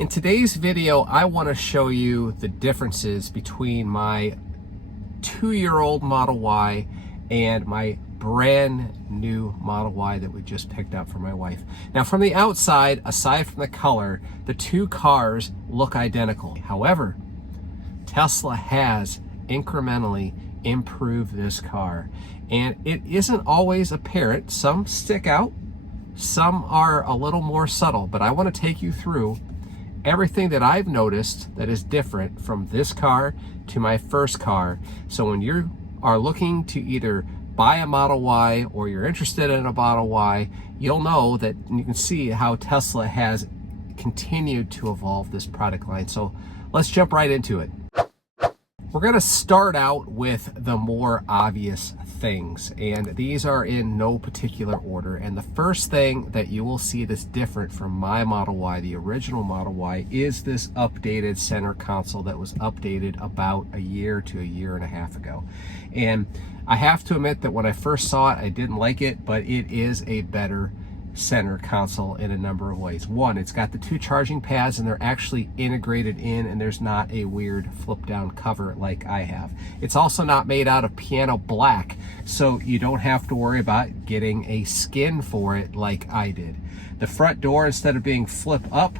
In today's video, I want to show you the differences between my 2-year-old Model Y and my brand new Model Y that we just picked up for my wife. Now from the outside, aside from the color, the two cars look identical. However, Tesla has incrementally improved this car, and it isn't always apparent. Some stick out, some are a little more subtle, but I want to take you through everything that I've noticed that is different from this car to my first car. So when you are looking to either buy a Model Y or you're interested in a Model Y, you'll know that you can see how Tesla has continued to evolve this product line. So let's jump right into it. We're going to start out with the more obvious things, and these are in no particular order. And the first thing that you will see that's different from my Model Y, the original Model Y, is this updated center console that was updated about a year to a year and a half ago. And I have to admit that when I first saw it, I didn't like it, but it is a better center console in a number of ways. One, it's got the two charging pads and they're actually integrated in, and there's not a weird flip down cover like I have. It's also not made out of piano black, so you don't have to worry about getting a skin for it like I did. The front door, instead of being flip up,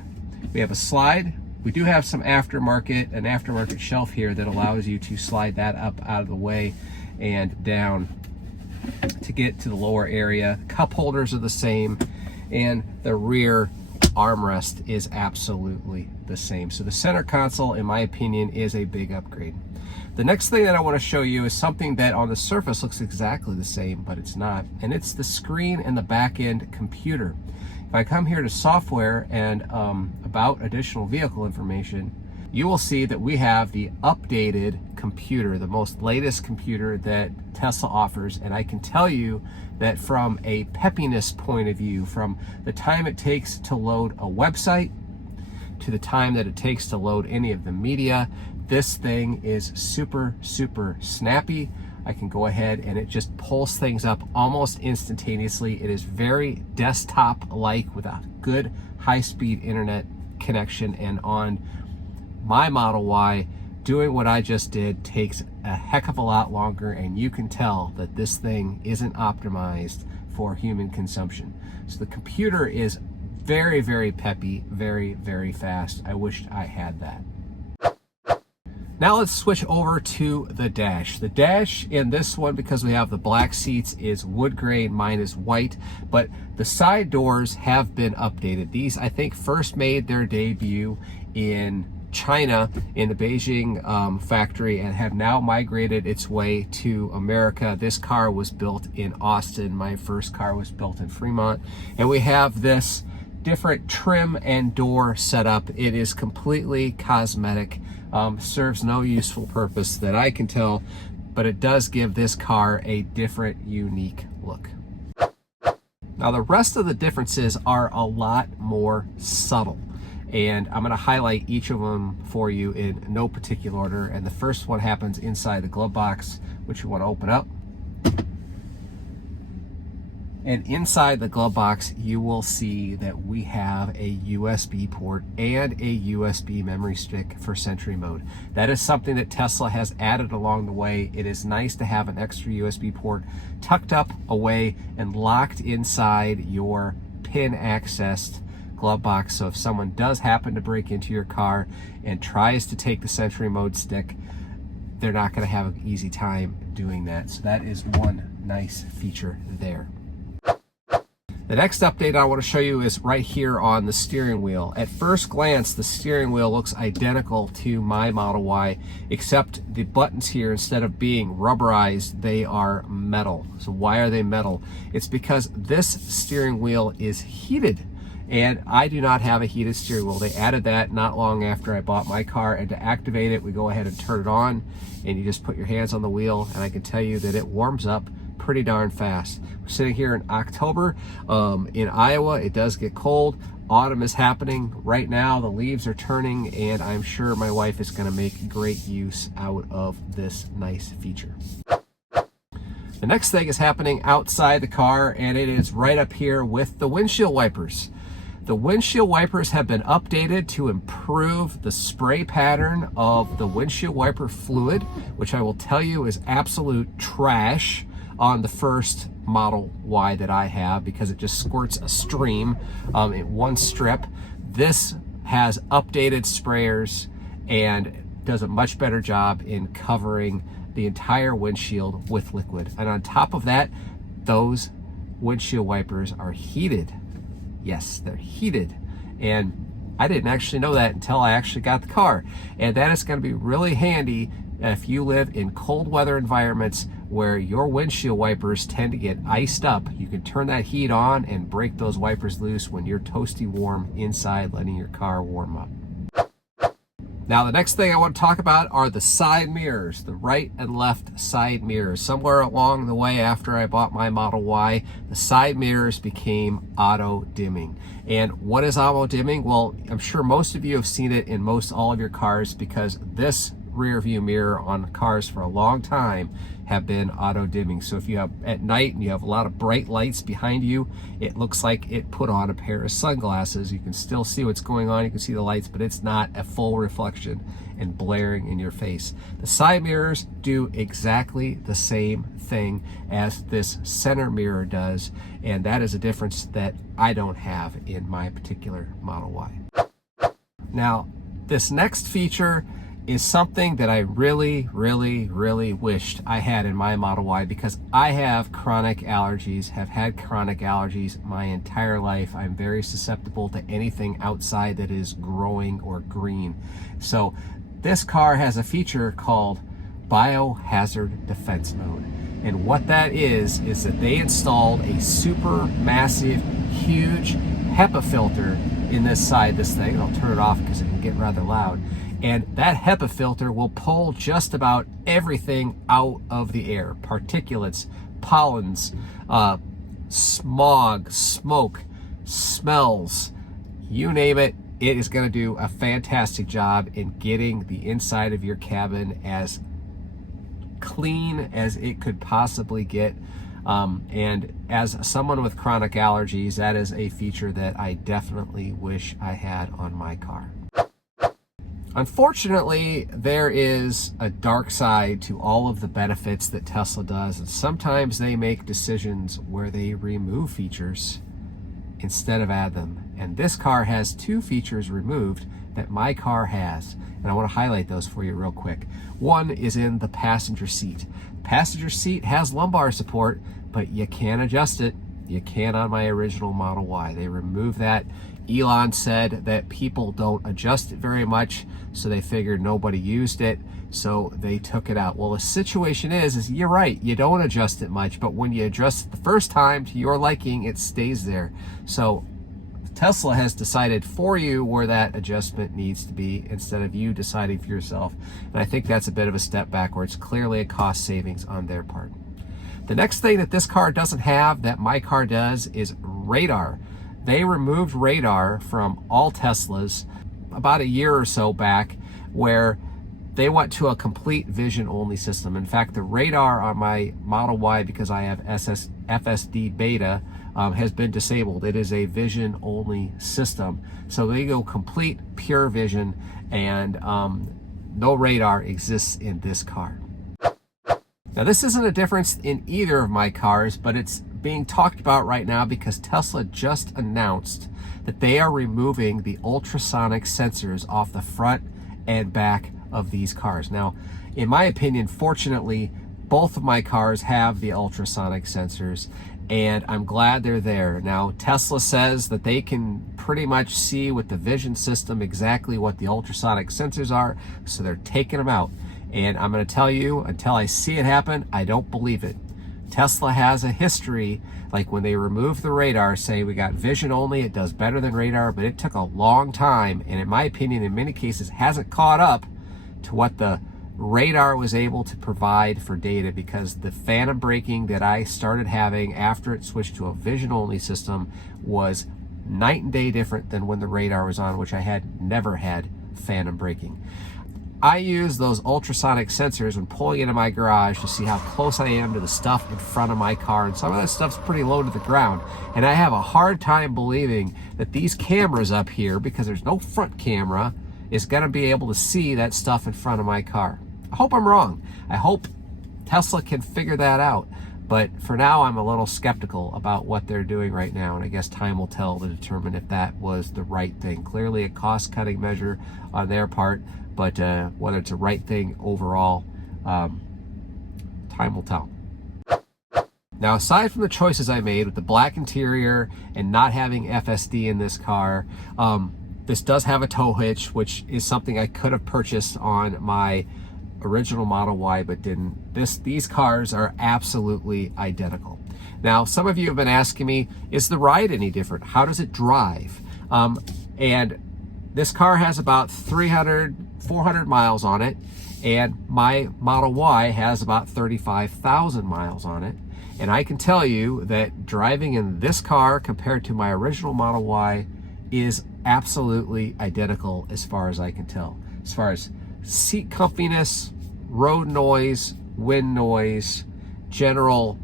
we have a slide. We do have an aftermarket shelf here that allows you to slide that up out of the way and down to get to the lower area. Cup holders are the same, and the rear armrest is absolutely the same. So the center console, in my opinion, is a big upgrade. The next thing that I want to show you is something that on the surface looks exactly the same, but it's not, and it's the screen and the back end computer. If I come here to software and about additional vehicle information, you will see that we have the updated computer, the most latest computer that Tesla offers. And I can tell you that from a peppiness point of view, from the time it takes to load a website to the time that it takes to load any of the media, this thing is super, super snappy. I can go ahead and it just pulls things up almost instantaneously. It is very desktop-like with a good high-speed internet connection, and on my Model Y, doing what I just did takes a heck of a lot longer, and you can tell that this thing isn't optimized for human consumption. So the computer is very, very peppy, very, very fast. I wished I had that. Now let's switch over to the dash. The dash in this one, because we have the black seats, is wood grain. Mine is white, but the side doors have been updated. These, I think, first made their debut in China in the Beijing factory and have now migrated its way to America. This car was built in Austin. My first car was built in Fremont. And we have this different trim and door setup. It is completely cosmetic, serves no useful purpose that I can tell, but it does give this car a different, unique look. Now the rest of the differences are a lot more subtle, and I'm going to highlight each of them for you in no particular order. And the first one happens inside the glove box, which you want to open up. And inside the glove box, you will see that we have a USB port and a USB memory stick for Sentry mode. That is something that Tesla has added along the way. It is nice to have an extra USB port tucked up away and locked inside your pin accessed glove box. So if someone does happen to break into your car and tries to take the Sentry mode stick, they're not going to have an easy time doing that. So that is one nice feature there. The next update I want to show you is right here on the steering wheel. At first glance, the steering wheel looks identical to my Model Y, except the buttons here, instead of being rubberized, they are metal. So why are they metal? It's because this steering wheel is heated, and I do not have a heated steering wheel. They added that not long after I bought my car, and to activate it, we go ahead and turn it on, and you just put your hands on the wheel, and I can tell you that it warms up pretty darn fast. We're sitting here in October. In Iowa, it does get cold. Autumn is happening right now. The leaves are turning, and I'm sure my wife is going to make great use out of this nice feature. The next thing is happening outside the car, and it is right up here with the windshield wipers. The windshield wipers have been updated to improve the spray pattern of the windshield wiper fluid, which I will tell you is absolute trash on the first Model Y that I have, because it just squirts a stream in one strip. This has updated sprayers and does a much better job in covering the entire windshield with liquid. And on top of that, those windshield wipers are heated. Yes, they're heated. And I didn't actually know that until I actually got the car. And that is going to be really handy if you live in cold weather environments where your windshield wipers tend to get iced up. You can turn that heat on and break those wipers loose when you're toasty warm inside, letting your car warm up. Now, the next thing I want to talk about are the side mirrors, the right and left side mirrors. Somewhere along the way after I bought my Model Y, the side mirrors became auto dimming. And what is auto dimming? Well, I'm sure most of you have seen it in most all of your cars, because this rear view mirror on cars for a long time have been auto dimming. So if you have at night and you have a lot of bright lights behind you, it looks like it put on a pair of sunglasses. You can still see what's going on, you can see the lights, but it's not a full reflection and blaring in your face. The side mirrors do exactly the same thing as this center mirror does, and that is a difference that I don't have in my particular Model Y. Now, this next feature is something that I really wished I had in my Model Y, because I have chronic allergies, have had chronic allergies my entire life. I'm very susceptible to anything outside that is growing or green. So this car has a feature called Biohazard Defense Mode. And what that is that they installed a super massive, huge HEPA filter in this side, this thing. I'll turn it off because it can get rather loud. And that HEPA filter will pull just about everything out of the air. Particulates, pollens, smog, smoke, smells, you name it. It is going to do a fantastic job in getting the inside of your cabin as clean as it could possibly get. And as someone with chronic allergies, that is a feature that I definitely wish I had on my car. Unfortunately, there is a dark side to all of the benefits that Tesla does, and sometimes they make decisions where they remove features instead of add them. And this car has two features removed that my car has, and I want to highlight those for you real quick. One is in the passenger seat. Passenger seat has lumbar support, but you can't adjust it. You can on my original Model Y. They removed that. Elon said that people don't adjust it very much, so they figured nobody used it, so they took it out. Well, the situation is you're right, you don't adjust it much, but when you adjust it the first time to your liking, it stays there. So Tesla has decided for you where that adjustment needs to be instead of you deciding for yourself. And I think that's a bit of a step backwards, clearly a cost savings on their part. The next thing that this car doesn't have that my car does is radar. They removed radar from all Teslas about a year or so back, where they went to a complete vision only system. In fact, the radar on my Model Y, because I have FSD beta, has been disabled. It is a vision only system. So they go complete pure vision, and no radar exists in this car. Now, this isn't a difference in either of my cars, but it's being talked about right now because Tesla just announced that they are removing the ultrasonic sensors off the front and back of these cars. Now, in my opinion, fortunately, both of my cars have the ultrasonic sensors, and I'm glad they're there. Now, Tesla says that they can pretty much see with the vision system exactly what the ultrasonic sensors are, so they're taking them out. And I'm going to tell you, until I see it happen, I don't believe it. Tesla has a history, like when they removed the radar, saying we got vision only, it does better than radar, but it took a long time, and in my opinion, in many cases, hasn't caught up to what the radar was able to provide for data, because the phantom braking that I started having after it switched to a vision only system was night and day different than when the radar was on, which I had never had phantom braking. I use those ultrasonic sensors when pulling into my garage to see how close I am to the stuff in front of my car. And some of that stuff's pretty low to the ground. And I have a hard time believing that these cameras up here, because there's no front camera, is gonna be able to see that stuff in front of my car. I hope I'm wrong. I hope Tesla can figure that out. But for now, I'm a little skeptical about what they're doing right now, and I guess time will tell to determine if that was the right thing. Clearly a cost-cutting measure on their part, but whether it's a right thing overall, time will tell. Now, aside from the choices I made with the black interior and not having FSD in this car, this does have a tow hitch, which is something I could have purchased on my original Model Y, but didn't. These cars are absolutely identical. Now, some of you have been asking me, is the ride any different? How does it drive? And this car has about 400 miles on it, and my Model Y has about 35,000 miles on it. And I can tell you that driving in this car compared to my original Model Y is absolutely identical as far as I can tell. As far as seat comfiness, road noise, wind noise, general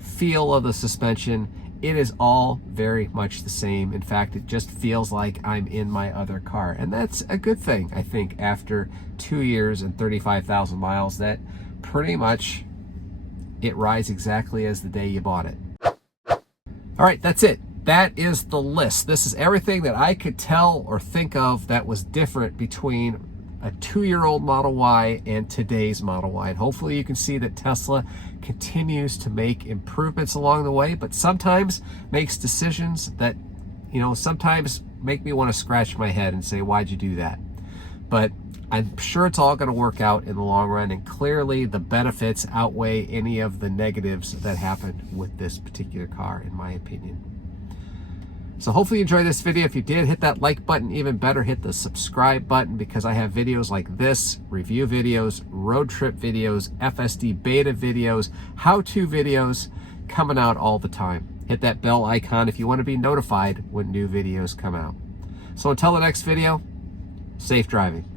feel of the suspension, it is all very much the same. In fact, it just feels like I'm in my other car. And that's a good thing, I think, after 2 years and 35,000 miles, that pretty much it rides exactly as the day you bought it. All right, that's it. That is the list. This is everything that I could tell or think of that was different between a 2-year-old Model Y and today's Model Y. And hopefully you can see that Tesla continues to make improvements along the way, but sometimes makes decisions that, sometimes make me want to scratch my head and say, why'd you do that? But I'm sure it's all going to work out in the long run, and clearly the benefits outweigh any of the negatives that happened with this particular car, in my opinion. So hopefully you enjoyed this video. If you did, hit that like button. Even better, hit the subscribe button, because I have videos like this, review videos, road trip videos, FSD beta videos, how-to videos coming out all the time. Hit that bell icon if you want to be notified when new videos come out. So until the next video, safe driving.